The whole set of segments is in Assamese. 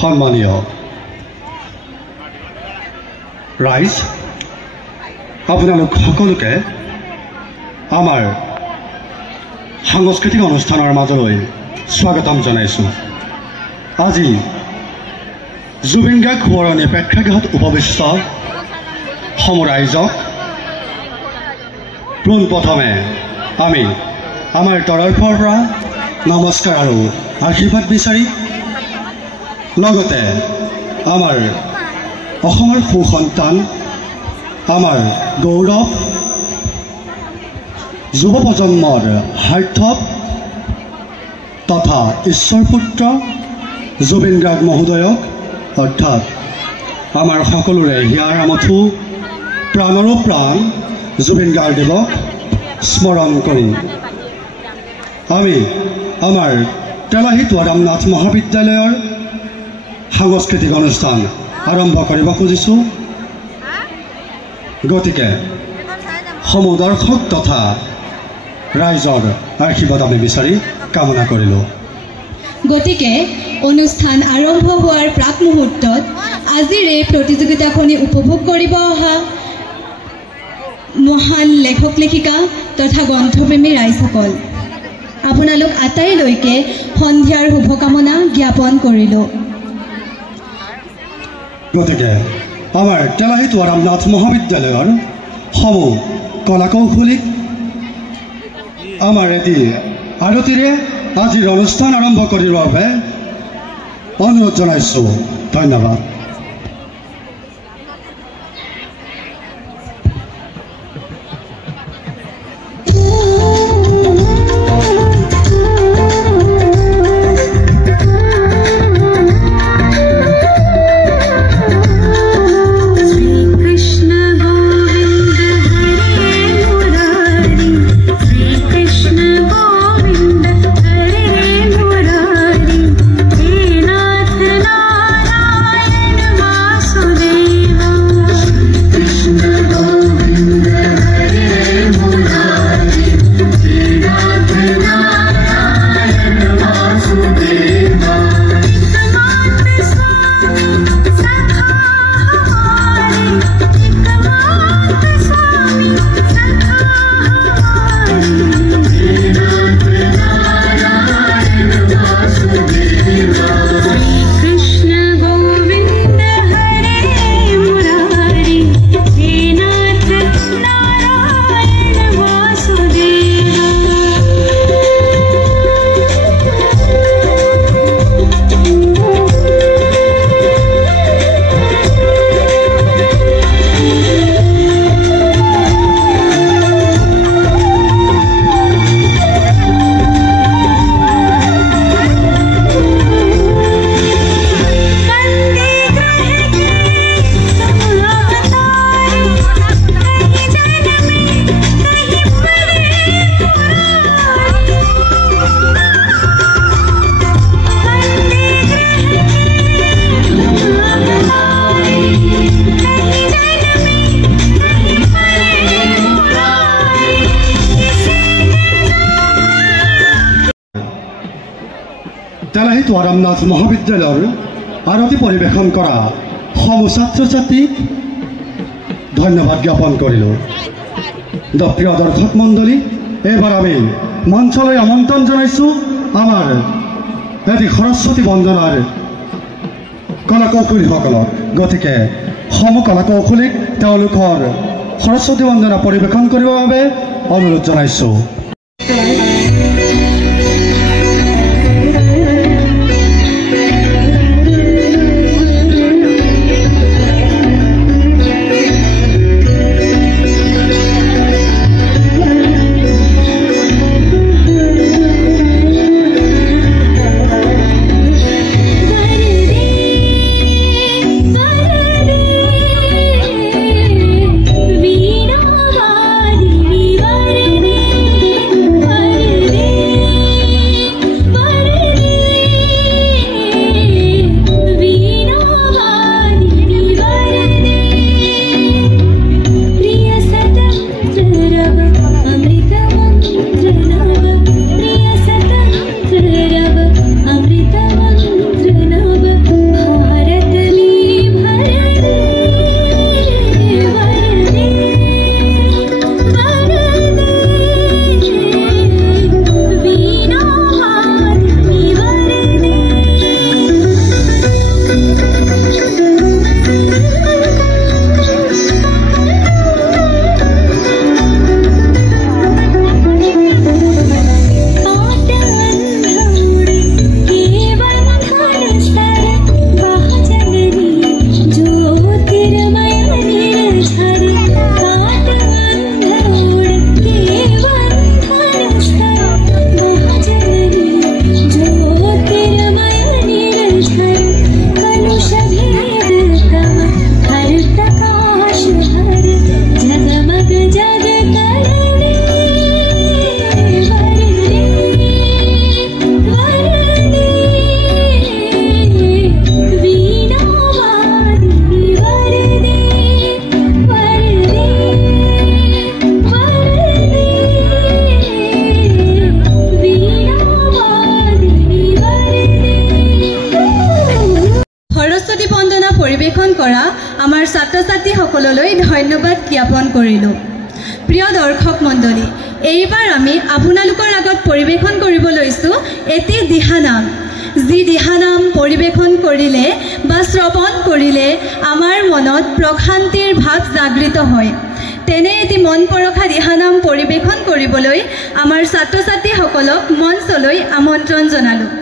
সন্মানীয় ৰাইজ, আপোনালোক সকলোকে আমাৰ সাংস্কৃতিক অনুষ্ঠানৰ মাজলৈ স্বাগতম জনাইছোঁ। আজি জুবিন গাৰ্গ সোঁৱৰণী প্ৰেক্ষাগৃহত উপবিষ্ট সমূহ ৰাইজক পোনপ্ৰথমে আমি আমাৰ তৰফৰ পৰা নমস্কাৰ আৰু আশীৰ্বাদ বিচাৰি লগতে আমাৰ অসমৰ সুসন্তান, আমাৰ গৌৰৱ, যুৱ প্ৰজন্মৰ সাৰ্থক তথা ঈশ্বৰপুত্ৰ জুবিন গাৰ্গ মহোদয়ক অৰ্থাৎ আমাৰ সকলোৰে হিয়াৰ আমঠু প্ৰাণৰো প্ৰাণ জুবিন গাৰ্গদেৱক স্মৰণ কৰি আমি আমাৰ তেলাহী ৰামনাথ মহাবিদ্যালয়ৰ সাংস্কৃতিক অনুষ্ঠান আৰম্ভ কৰিব খুজিছোঁ। গতিকে সমূহ দৰ্শক তথা ৰাইজৰ আশীৰ্বাদ আমি বিচাৰি কামনা কৰিলোঁ। গতিকে অনুষ্ঠান আৰম্ভ হোৱাৰ প্ৰাক মুহূৰ্তত আজিৰ এই প্ৰতিযোগিতাখনি উপভোগ কৰিব অহা মহান লেখক লেখিকা তথা গ্ৰন্থপ্ৰেমী ৰাইজসকল, আপোনালোক আটাইলৈকে সন্ধিয়াৰ শুভকামনা জ্ঞাপন কৰিলোঁ। গতিকে আমাৰ তেলাহী ৰামনাথ মহাবিদ্যালয়ৰ সমূহ কলা কৌশলীক আমাৰ এটি আৰতিৰে আজিৰ অনুষ্ঠান আৰম্ভ কৰিবৰ বাবে অনুৰোধ জনাইছোঁ। ধন্যবাদ। তেলাহী ৰামনাথ মহাবিদ্যালয়ৰ আৰতি পৰিৱেশন কৰা সমূহ ছাত্ৰ ছাত্ৰীক ধন্যবাদ জ্ঞাপন কৰিলোঁ। প্ৰিয় দৰ্শক মণ্ডলী, এইবাৰ আমি মঞ্চলৈ আমন্ত্ৰণ জনাইছোঁ আমাৰ এটি সৰস্বতী বন্দনাৰ কলা কৌশলীসকলক। গতিকে সমূহ কলা কৌশলীক তেওঁলোকৰ সৰস্বতী বন্দনা পৰিৱেশন কৰিবৰ বাবে অনুৰোধ জনাইছোঁ। वीणा वादी কৰা আমাৰ ছাত্ৰ ছাত্ৰীসকললৈ ধন্যবাদ জ্ঞাপন কৰিলোঁ। প্ৰিয় দৰ্শক মণ্ডলী, এইবাৰ আমি আপোনালোকৰ আগত পৰিৱেশন কৰিব লৈছোঁ এটি দিহানাম, যি দিহানাম পৰিৱেশন কৰিলে বা শ্ৰৱণ কৰিলে আমাৰ মনত প্ৰশান্তিৰ ভাৱ জাগৃত হয়। তেনে এটি মন পৰখা দিহানাম পৰিৱেশন কৰিবলৈ আমাৰ ছাত্ৰ ছাত্ৰীসকলক মঞ্চলৈ আমন্ত্ৰণ জনালোঁ।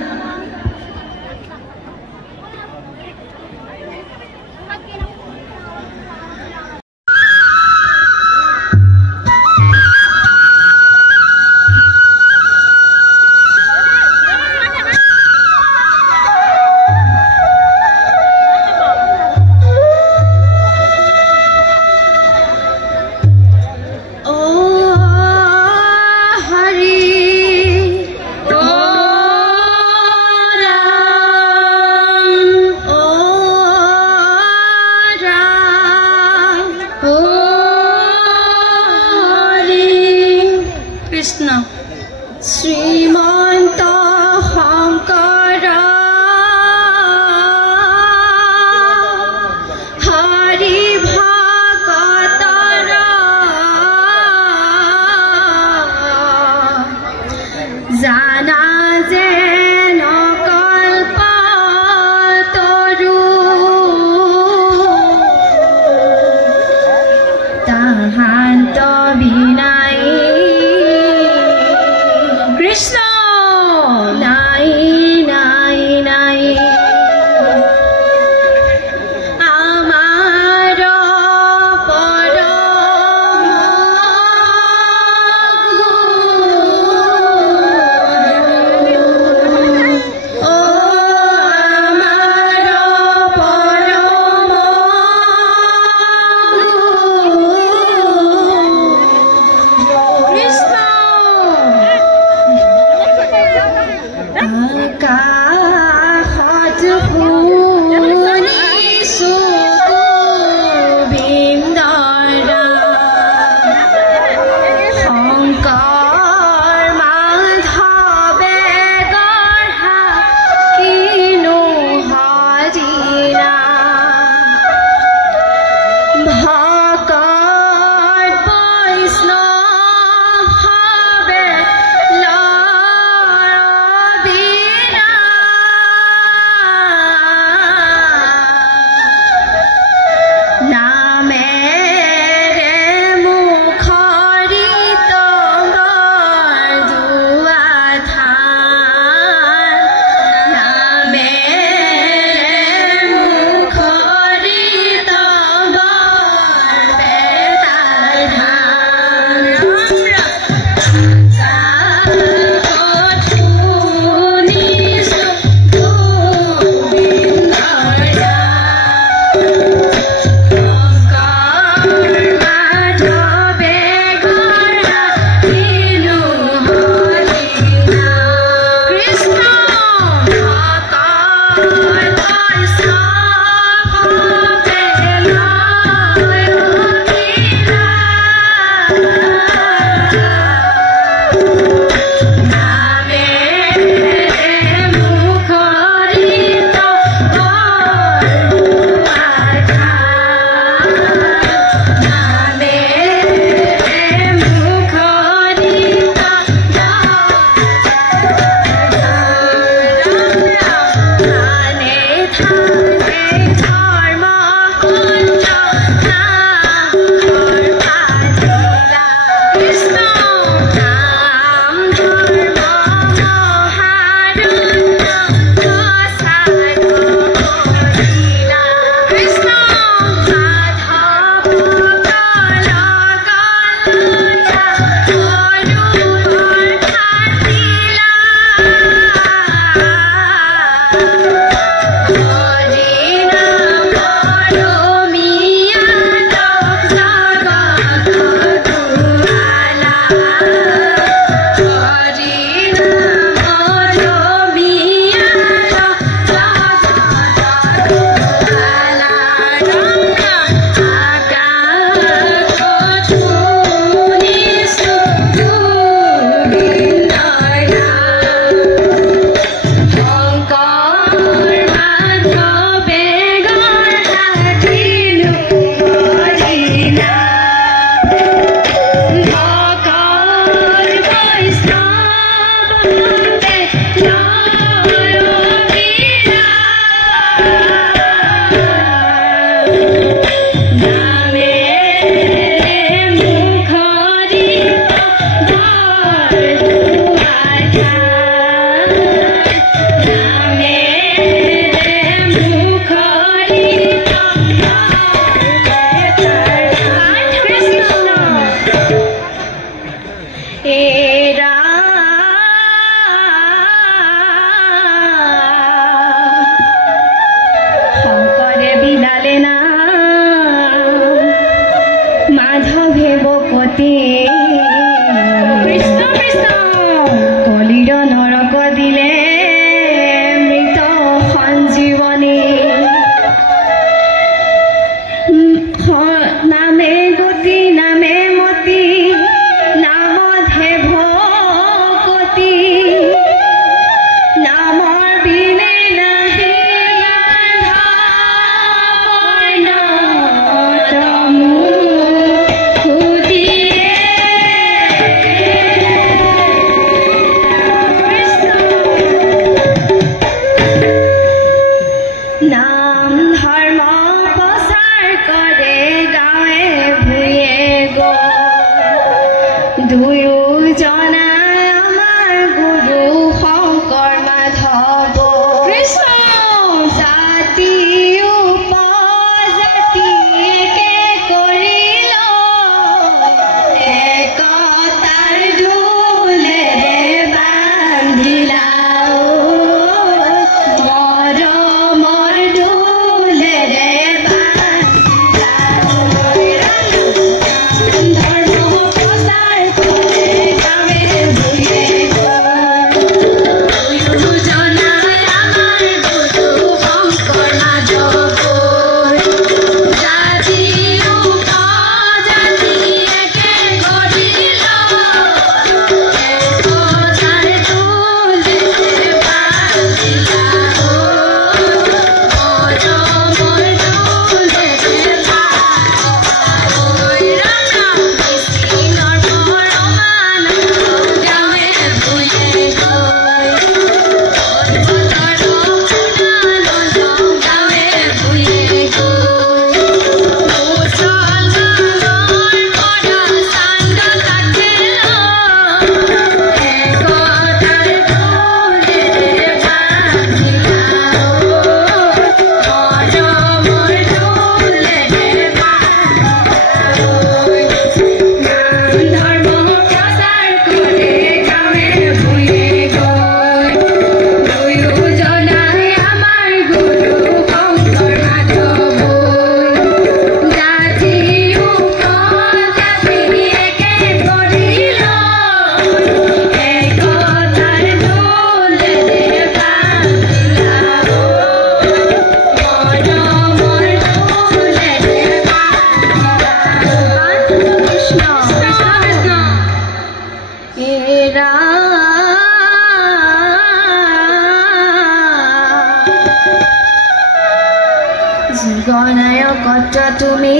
গণায়কত্ৰ তুমি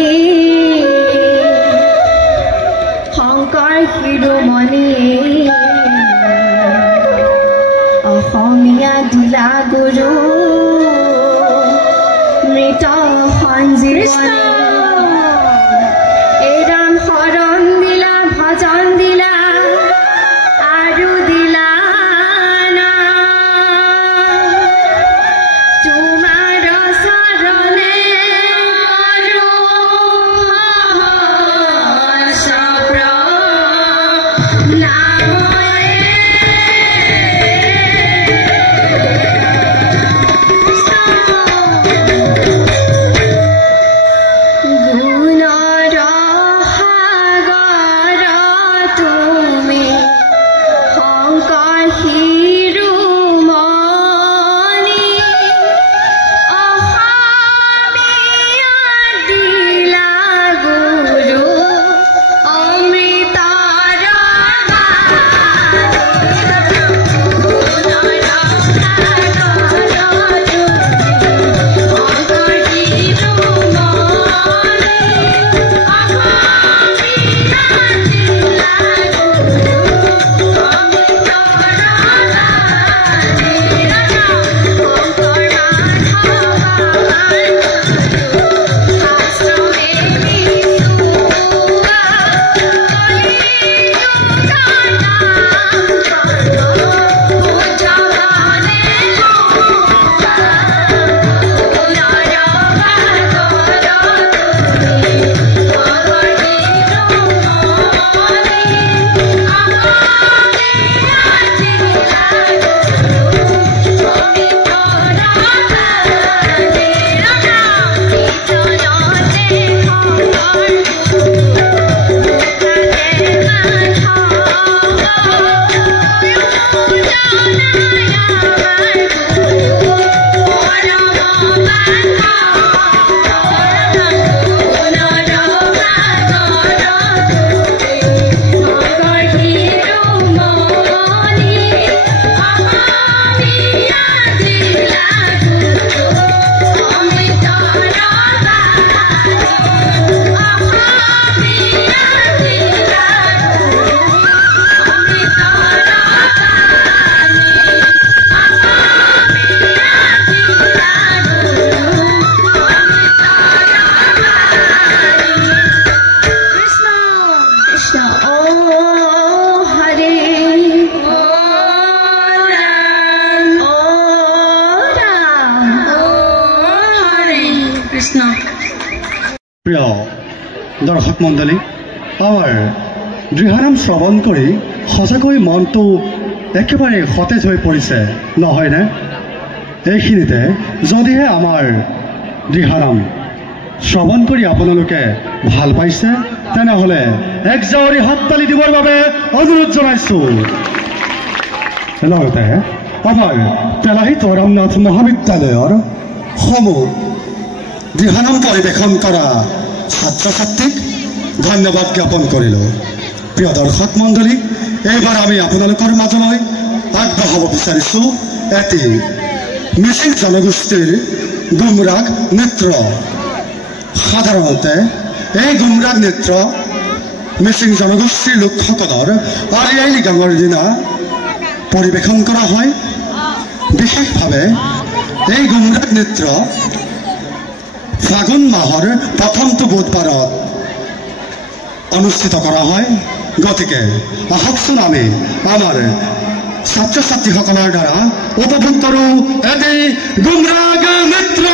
শংকৰ শিৰোমণি অসমীয়া দিলা গুৰু মৃত সঞ্জীৱনী এই ৰাম শৰণ দিলা ভজন দিলা আৰু দিলা প্ৰিয় দৰ্শক মণ্ডলী, আমাৰ দিহানাম শ্ৰৱণ কৰি সঁচাকৈ মনটো একেবাৰে সতেজ হৈ পৰিছে, নহয়নে? এইখিনিতে যদিহে আমাৰ দিহানাম শ্ৰৱণ কৰি আপোনালোকে ভাল পাইছে তেনেহ'লে এক জাৱৰি হাততালি দিবৰ বাবে অনুৰোধ জনাইছোঁ। লগতে আমাৰ তেলাহী ৰামনাথ মহাবিদ্যালয়ৰ সমূহ দিহানাম পৰিৱেশন কৰা ছাত্ৰ ছাত্ৰীক ধন্যবাদ জ্ঞাপন কৰিলোঁ। প্ৰিয় দৰ্শক মণ্ডলী, এইবাৰ আমি আপোনালোকৰ মাজলৈ আগবঢ়াব বিচাৰিছোঁ এটি মিচিং জনগোষ্ঠীৰ গুমৰাগ নৃত্য। সাধাৰণতে এই গুমৰাগ নৃত্য মিচিং জনগোষ্ঠীৰ লোকসকলৰ আলি আই লৃগাঙৰ দিনা পৰিৱেশন কৰা হয়। বিশেষভাৱে এই গুমৰাগ নৃত্য ফাগুন মাহৰ প্ৰথমটো বুধবাৰত অনুষ্ঠিত কৰা হয়। গতিকে আহকচোন আমি আমাৰ ছাত্ৰ ছাত্ৰীসকলৰ দ্বাৰা উপভোগ কৰোঁ এটি গুমৰাগ নৃত্য।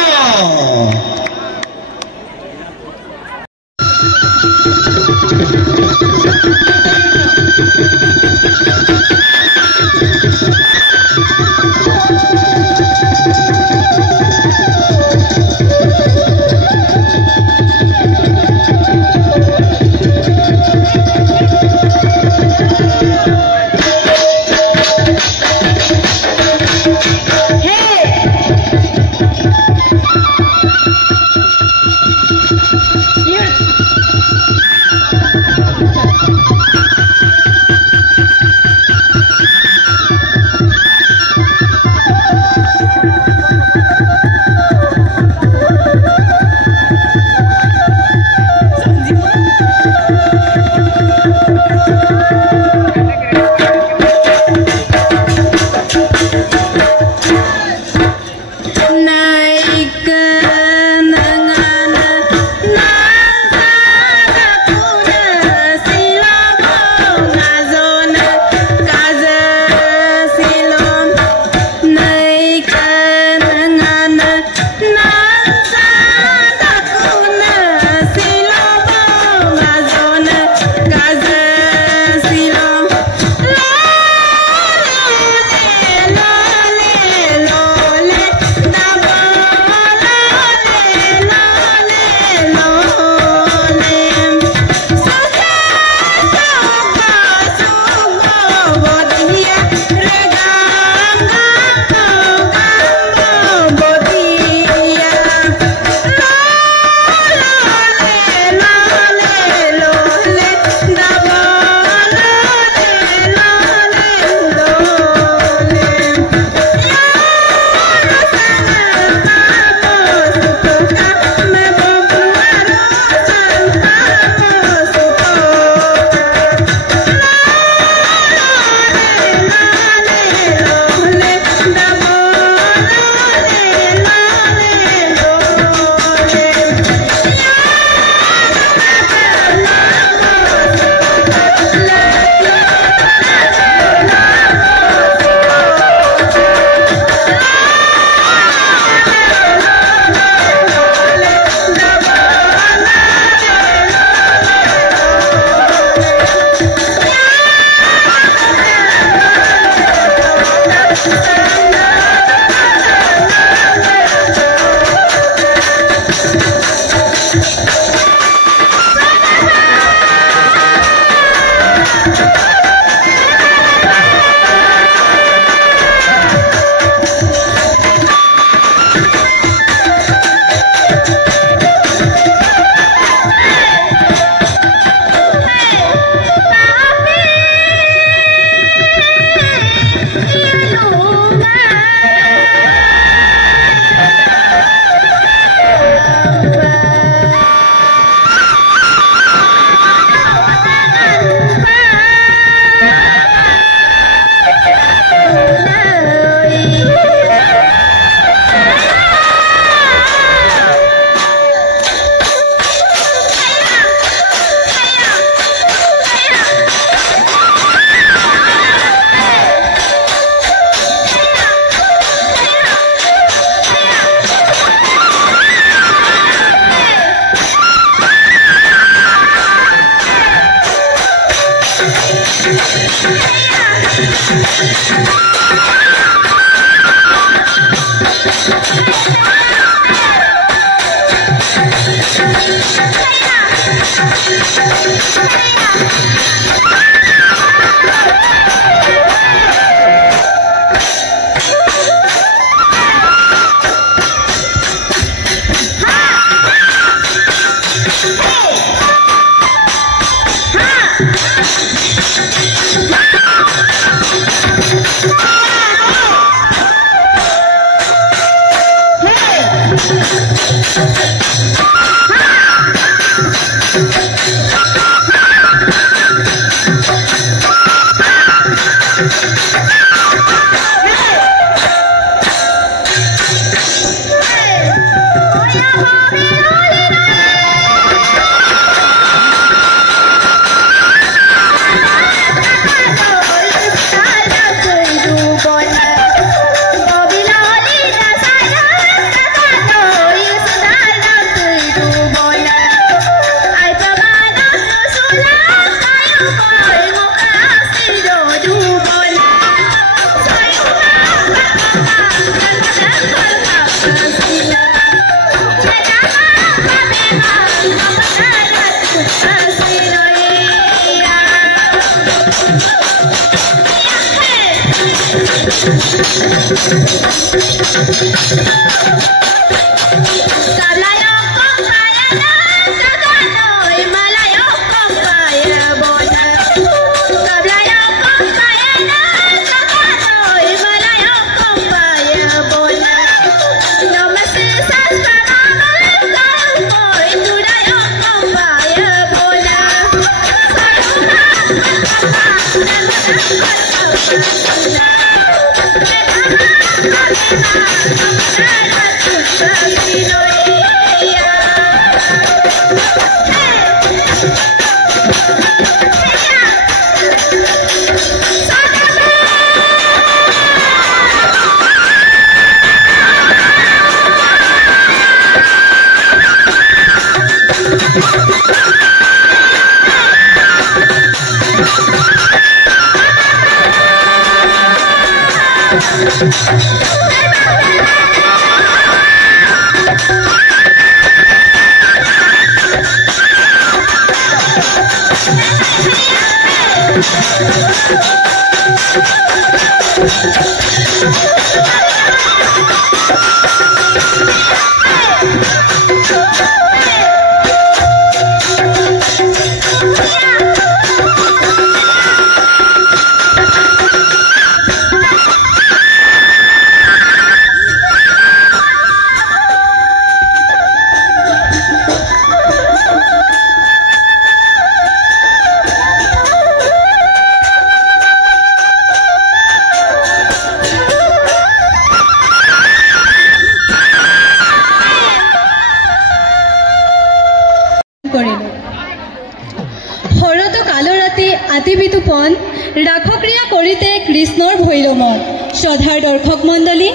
শ্ৰদ্ধাৰ দৰ্শক মণ্ডলী,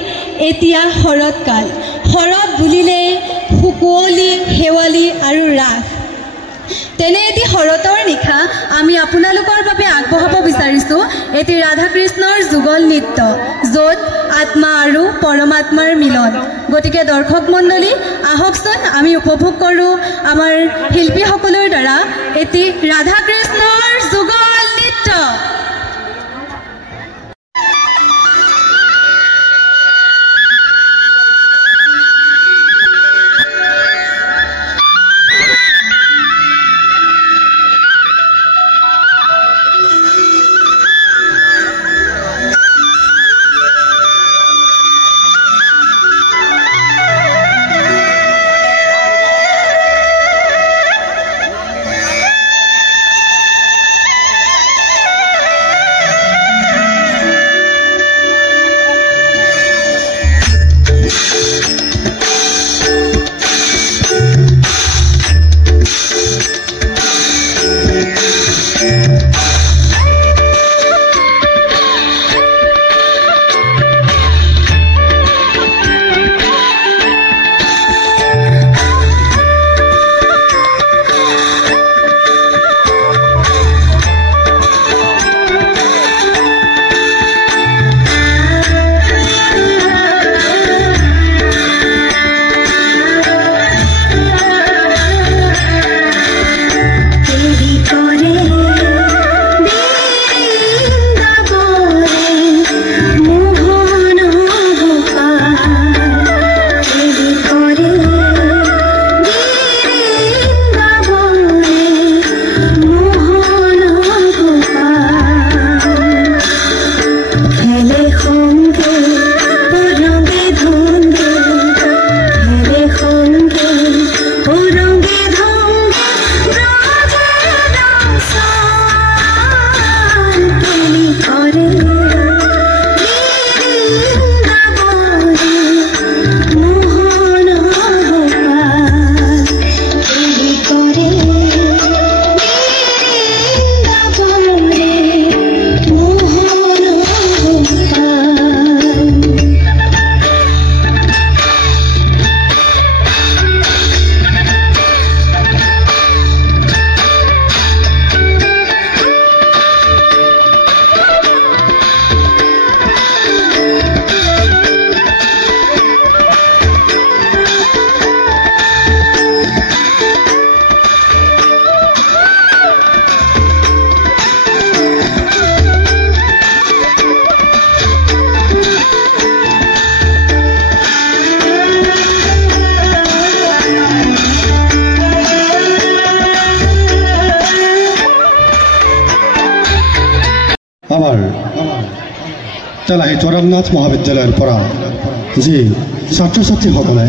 এতিয়া শৰৎকাল। শৰৎ বুলিলে শুকুৱলী, শেৱালী আৰু ৰাস। তেনে এটি শৰতৰ নিশা আমি আপোনালোকৰ বাবে আগবঢ়াব বিচাৰিছোঁ এটি ৰাধা কৃষ্ণৰ যুগল নৃত্য, য'ত আত্মা আৰু পৰমাত্মাৰ মিলন। গতিকে দৰ্শক মণ্ডলী, আহকচোন আমি উপভোগ কৰোঁ আমাৰ শিল্পীসকলৰ দ্বাৰা এটি ৰাধা কৃষ্ণৰ যুগল নৃত্য। আমাৰ তেলাহী তৰামনাথ মহাবিদ্যালয়ৰ পৰা যি ছাত্ৰ ছাত্ৰীসকলে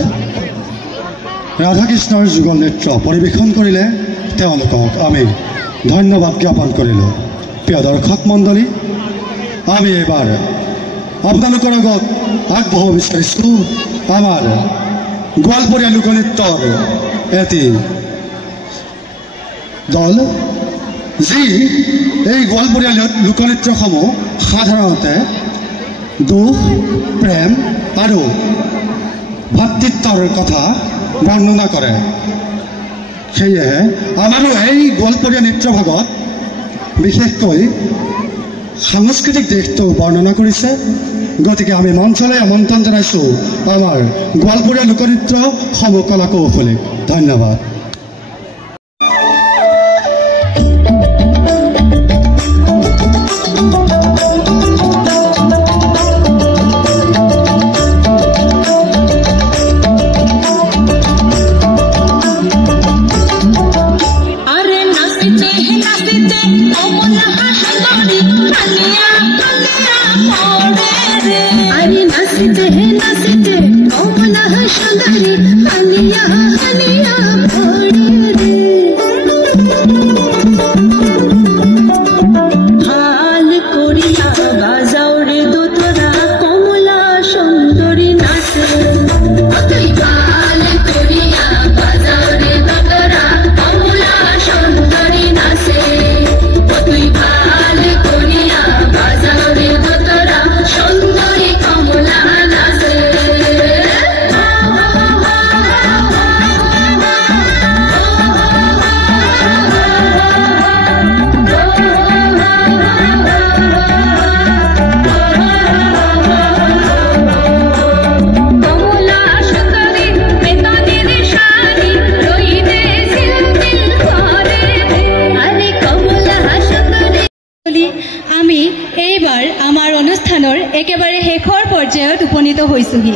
ৰাধাকৃষ্ণৰ যুগল নৃত্য পৰিৱেশন কৰিলে তেওঁলোকক আমি ধন্যবাদ জ্ঞাপন কৰিলোঁ। প্ৰিয় দৰ্শক মণ্ডলী, আমি এইবাৰ আপোনালোকৰ আগত আগবঢ়াব বিচাৰিছোঁ আমাৰ গোৱালপৰীয়া লোকনৃত্যৰ এটি দল, যি এই গোৱালপৰীয়া লোকনৃত্যসমূহ সাধাৰণতে দুখ, প্ৰেম আৰু ভাতৃত্বৰ কথা বৰ্ণনা কৰে। সেয়েহে আমাৰো এই গোৱালপৰীয়া নৃত্যভাগত বিশেষকৈ সাংস্কৃতিক দিশটো বৰ্ণনা কৰিছে। গতিকে আমি মঞ্চলৈ আমন্ত্ৰণ জনাইছোঁ আমাৰ গোৱালপৰীয়া লোকনৃত্য সমূহ কলা কৌশলীক। ধন্যবাদ। আমি এইবাৰ আমাৰ অনুষ্ঠানৰ একেবাৰে শেষৰ পৰ্যায়ত উপনীত হৈছোহি।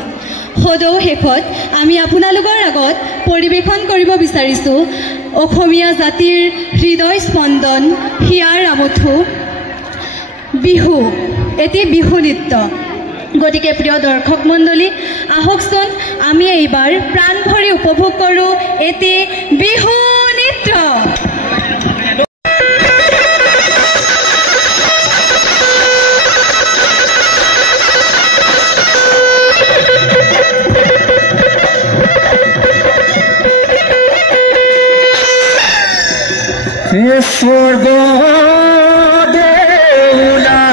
সদৌ শেষত আমি আপোনালোকৰ আগত পৰিৱেশন কৰিব বিচাৰিছোঁ অসমীয়া জাতিৰ হৃদয় স্পন্দন হিয়াৰ আমঠু বিহু, এটি বিহু নৃত্য। গতিকে প্ৰিয় দৰ্শক মণ্ডলী, আহকচোন আমি এইবাৰ প্ৰাণ ভৰি উপভোগ কৰোঁ এটি বিহু নৃত্য। স্বর্গ দেউলালে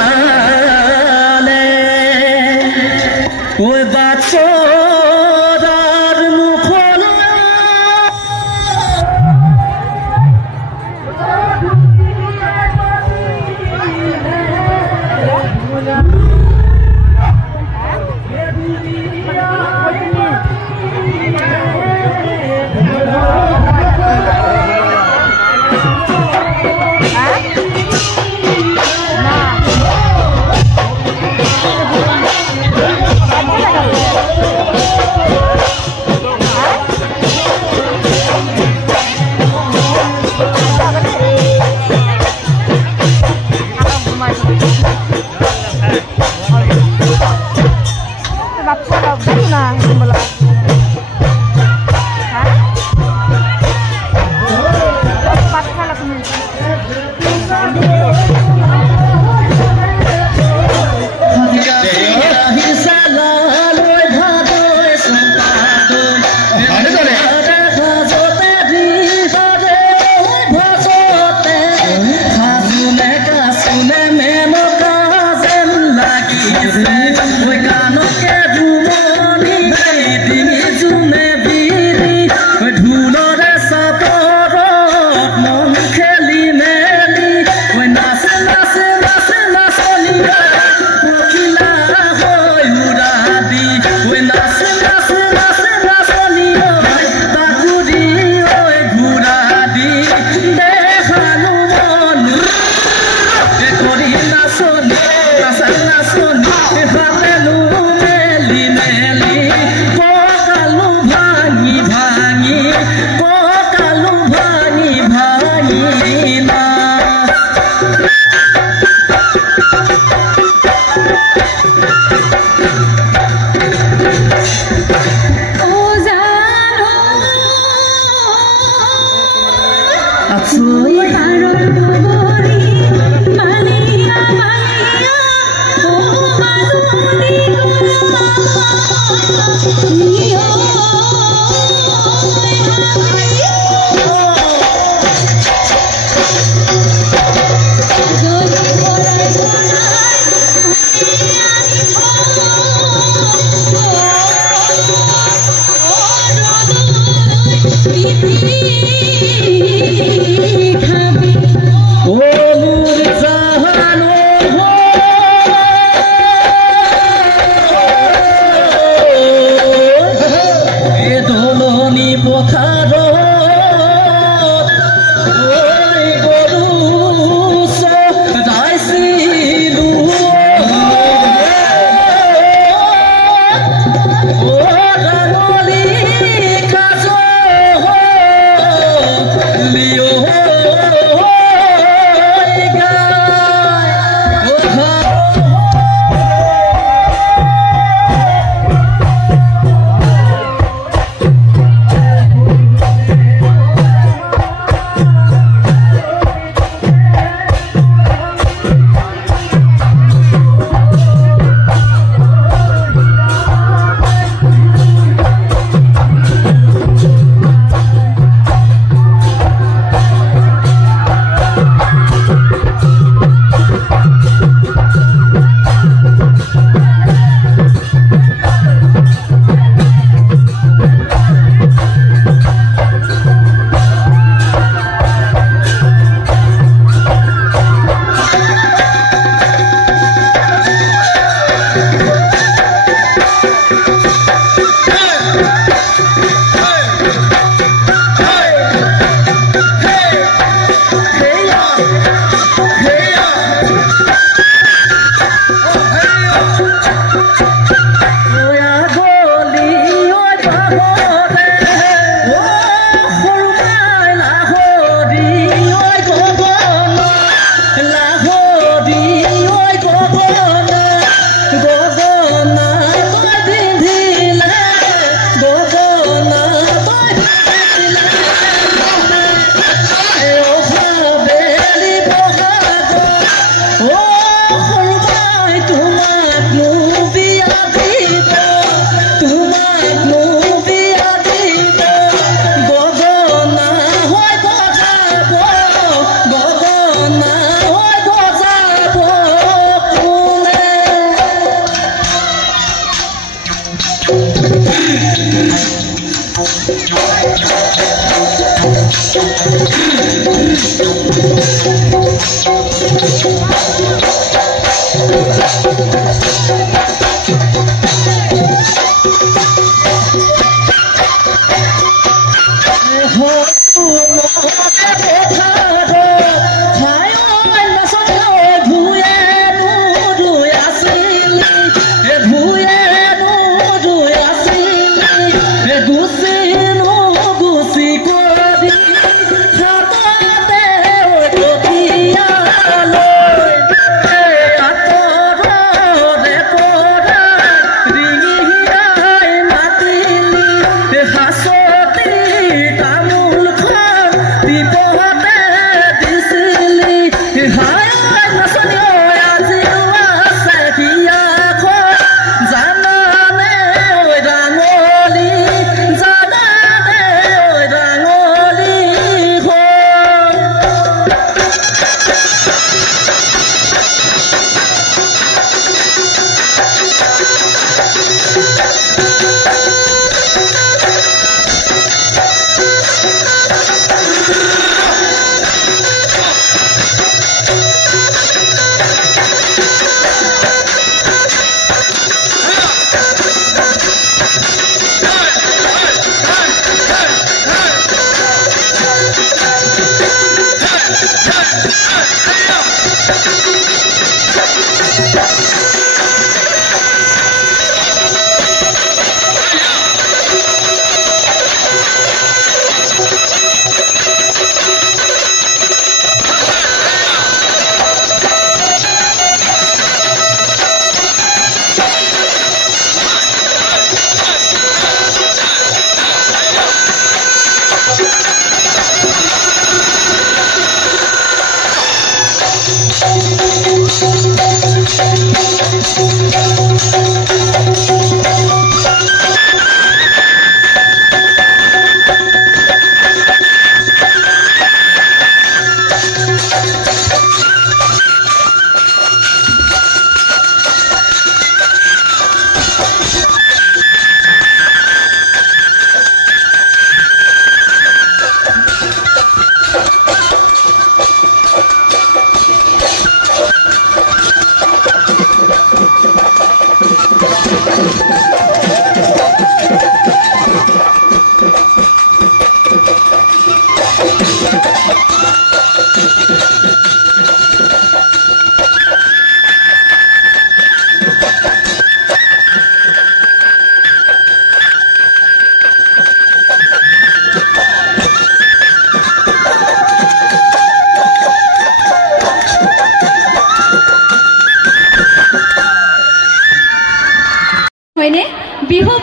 ওই বাচ্চার মুখলে we got no schedule, money, baby.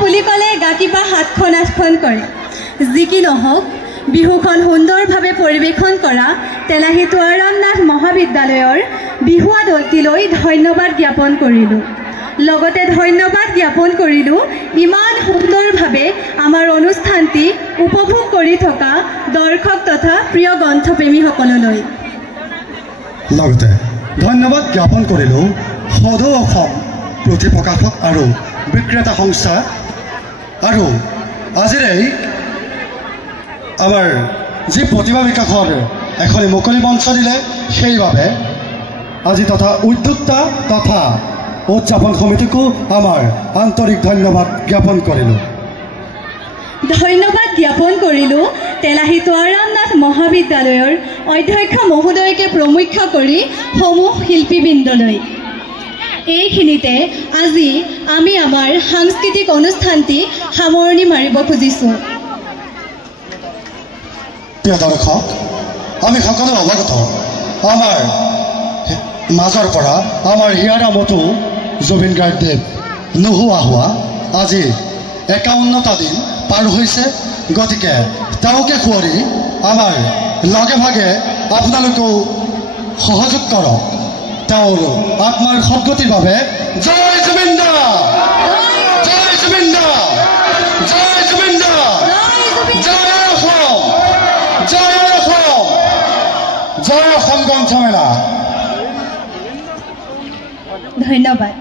বুলি ক'লে গাকিবা 7খন 8খন কৰে। যি কি নহওক বিহুখন সুন্দৰভাৱে পৰিৱেশন কৰা তেলাহী তোৱাৰামনাথ মহাবিদ্যালয়ৰ বিহুৱা দলটিলৈ ধন্যবাদ জ্ঞাপন কৰিলোঁ। লগতে ধন্যবাদ জ্ঞাপন কৰিলোঁ ইমান সুন্দৰভাৱে আমাৰ অনুষ্ঠানটি উপভোগ কৰি থকা দৰ্শক তথা প্ৰিয় গ্ৰন্থপ্ৰেমীসকললৈ। লগতে ধন্যবাদ জ্ঞাপন কৰিলোঁ সদৌ অসম প্ৰতিপ্ৰকাশক আৰু বিক্ৰেতা সংস্থা আৰু আজিৰে আমাৰ যি প্ৰতিভা বিকাশৰ এখন মুকলি মঞ্চ দিলে সেইবাবে আজি তথা উদ্যোক্তা তথা উদযাপন সমিতিকো আমাৰ আন্তৰিক ধন্যবাদ জ্ঞাপন কৰিলোঁ। ধন্যবাদ জ্ঞাপন কৰিলোঁ তেলাহী তোৱাৰামনাথ মহাবিদ্যালয়ৰ অধ্যক্ষ মহোদয়কে প্ৰমুখ্য কৰি সমূহ শিল্পীবৃন্দলৈ। এইখিনিতে আজি আমি আমাৰ সাংস্কৃতিক অনুষ্ঠানটি সামৰণি মাৰিব খুজিছোঁ। প্ৰিয় দৰ্শক, আমি সকলো অৱগত আমাৰ মাজৰ পৰা আমাৰ হিয়াৰা মতো জুবিন গাৰ্গদেৱ নোহোৱা হোৱা আজি 51টা দিন পাৰ হৈছে। গতিকে তেওঁকে সুঁৱৰি আমাৰ লগে ভাগে আপোনালোকেও সহযোগ কৰক তেওঁৰ আত্মাৰ সদ্গতিৰ বাবে। জয় জুবিন দা, জয় জুবিন দা, জয় জুবিন দা, জয় অসম, জয় অসম, জয় অসম গ্ৰন্থমেলা। ধন্যবাদ।